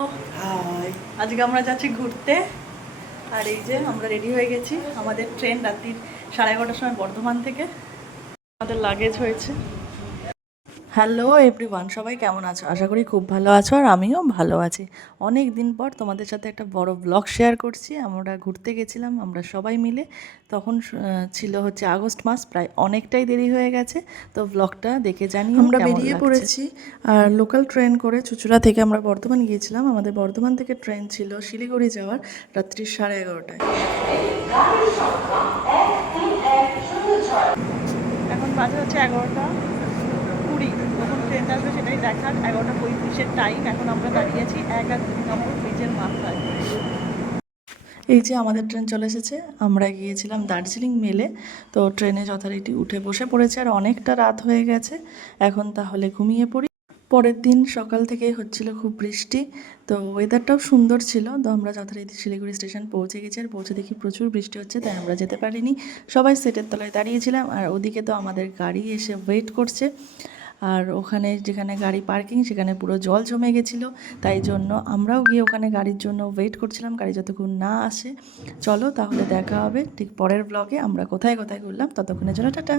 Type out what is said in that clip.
High, আজকে আমরা যাচ্ছি ঘুরতে। আর এই যে আমরা রেডি হয়ে গেছি। আমাদের ট্রেন রাত্রি 11:30টার সময় বর্ধমান থেকে। আমাদের লাগেজ হয়েছে। হ্যালো এভরিওয়ান, সবাই কেমন আছো? আশা করি খুব ভালো আছো, আর আমিও ভালো আছি। অনেক দিন পর তোমাদের সাথে একটা বড় ব্লগ শেয়ার করছি। আমরা ঘুরতে গেছিলাম আমরা সবাই মিলে। তখন ছিল হচ্ছে আগস্ট মাস, প্রায় অনেকটাই দেরি হয়ে গেছে। তো ব্লগটা দেখে জানি আমরা বেরিয়ে পড়েছি। আর লোকাল ট্রেন করে চুঁচুড়া থেকে আমরা বর্ধমান গিয়েছিলাম। আমাদের বর্ধমান থেকে ট্রেন ছিল শিলিগুড়ি যাওয়ার রাত্রি 11:30টায়। এখন বাজে হচ্ছে 11:20। যখন ট্রেনটা আসবে সেটাই দেখার। 11:35-এর টাইম। এখন আমরা দাঁড়িয়েছি 1 আর 2 নম্বর ব্রিজের মাথায়। এই যে আমাদের ট্রেন চলে এসেছে। আমরা গিয়েছিলাম দার্জিলিং মেলে। তো ট্রেনে যথারীতি উঠে বসে পড়েছে, আর অনেকটা রাত হয়ে গেছে। এখন তাহলে ঘুমিয়ে পড়ি। পরের দিন সকাল থেকেই হচ্ছিল খুব বৃষ্টি। তো ওয়েদারটাও সুন্দর ছিল। তো আমরা যথারীতি শিলিগুড়ি স্টেশন পৌঁছে গেছি, আর পৌঁছে দেখি প্রচুর বৃষ্টি হচ্ছে, তাই আমরা যেতে পারিনি। সবাই সিটের তলায় দাঁড়িয়েছিলাম, আর ওদিকে তো আমাদের গাড়ি এসে ওয়েট করছে। আর ওখানে যেখানে গাড়ি পার্কিং সেখানে পুরো জল জমে গেছিলো। তাই জন্য আমরাও গিয়ে ওখানে গাড়ির জন্য ওয়েট করছিলাম, গাড়ি যতক্ষণ না আসে। চলো তাহলে দেখা হবে ঠিক পরের ব্লগে। আমরা কোথায় কোথায় ঘুরলাম, ততক্ষণের জন্য টাটা।